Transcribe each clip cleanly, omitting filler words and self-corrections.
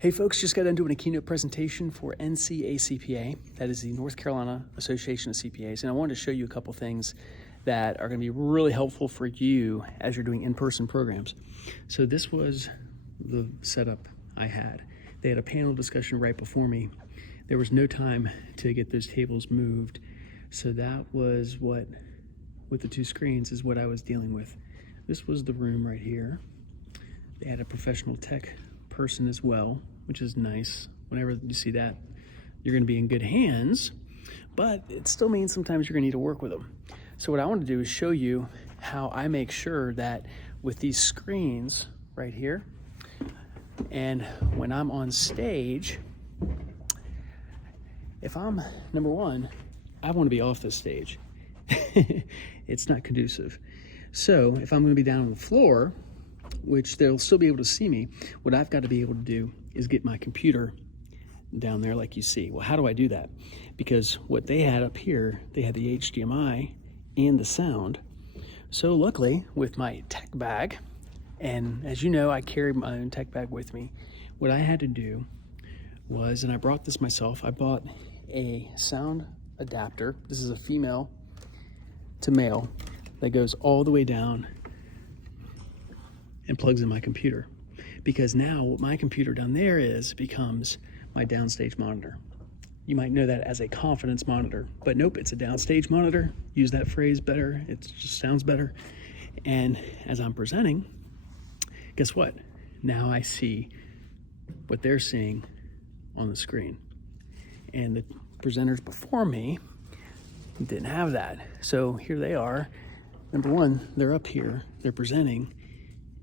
Hey folks, just got done doing a keynote presentation for NCACPA. That is the North Carolina Association of CPAs. And I wanted to show you a couple things that are going to be really helpful for you as you're doing in-person programs. So this was the setup I had. They had a panel discussion right before me. There was no time to get those tables moved. So that was what, with the two screens, is what I was dealing with. This was the room right here. They had a professional tech person as well, which is nice. Whenever you see that, you're going to be in good hands, but it still means sometimes you're going to need to work with them. So what I want to do is show you how I make sure that with these screens right here, and when I'm on stage, if I'm, number one, I want to be off the stage. It's not conducive. So if I'm going to be down on the floor, which they'll still be able to see me, what I've got to be able to do is get my computer down there like you see. Well, how do I do that? Because what they had up here, they had the HDMI and the sound. So luckily, with my tech bag, and as you know, I carry my own tech bag with me, what I had to do was, and I brought this myself, I bought a sound adapter. This is a female to male that goes all the way down and plugs in my computer, because now what my computer down there is becomes my downstage monitor. You might know that as a confidence monitor, but nope, it's a downstage monitor. Use that phrase better, it just sounds better. And as I'm presenting, guess what? Now I see what they're seeing on the screen. And the presenters before me didn't have that. So here they are. Number one, they're up here, they're presenting,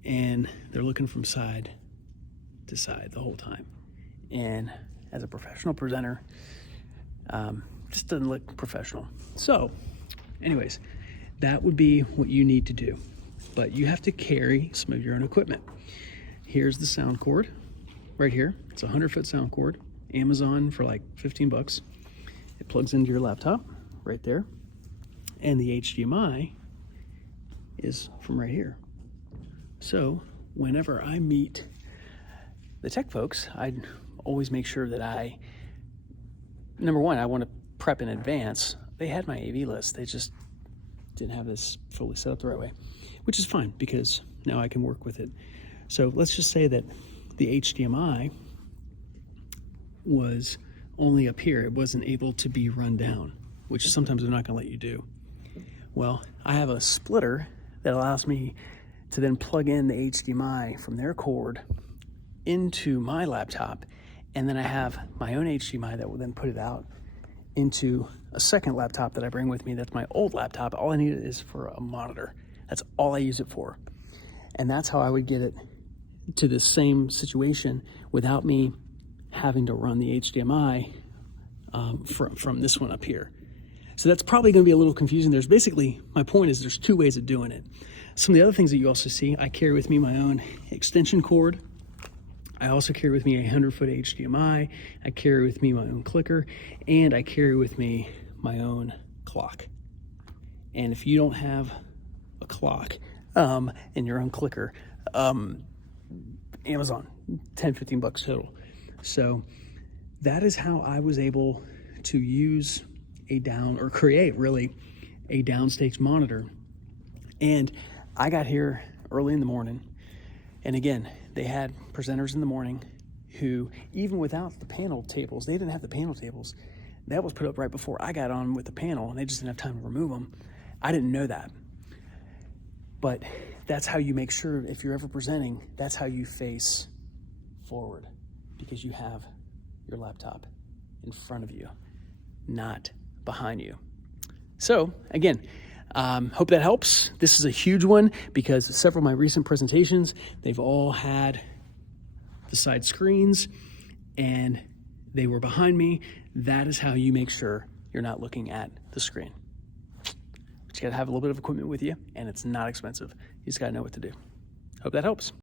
and they're looking from side to side the whole time. And as a professional presenter, just doesn't look professional. So anyways, that would be what you need to do. But you have to carry some of your own equipment. Here's the sound cord right here. It's a 100-foot sound cord, Amazon for like 15 bucks. It plugs into your laptop right there. And the HDMI is from right here. So whenever I meet the tech folks, I always make sure that number one, I want to prep in advance. They had my AV list. They just didn't have this fully set up the right way, which is fine because now I can work with it. So let's just say that the HDMI was only up here. It wasn't able to be run down, which sometimes they're not going to let you do. Well, I have a splitter that allows me to then plug in the HDMI from their cord into my laptop, and then I have my own HDMI that will then put it out into a second laptop that I bring with me. That's my old laptop. All I need is for a monitor. That's all I use it for. And that's how I would get it to the same situation without me having to run the HDMI from this one up here. So that's probably going to be a little confusing. My point is there's two ways of doing it. Some of the other things that you also see, I carry with me my own extension cord. I also carry with me a 100-foot HDMI. I carry with me my own clicker, and I carry with me my own clock. And if you don't have a clock and your own clicker, Amazon, 10, 15 bucks total. So that is how I was able to use create really a downstage monitor. And I got here early in the morning, and again, they had presenters in the morning who, even without the panel tables, they didn't have the panel tables. That was put up right before I got on with the panel, and they just didn't have time to remove them. I didn't know that. But that's how you make sure, if you're ever presenting, that's how you face forward, because you have your laptop in front of you, not behind you. So again, hope that helps. This is a huge one because several of my recent presentations, they've all had the side screens and they were behind me. That is how you make sure you're not looking at the screen. But you gotta have a little bit of equipment with you, and it's not expensive. You just gotta know what to do. Hope that helps.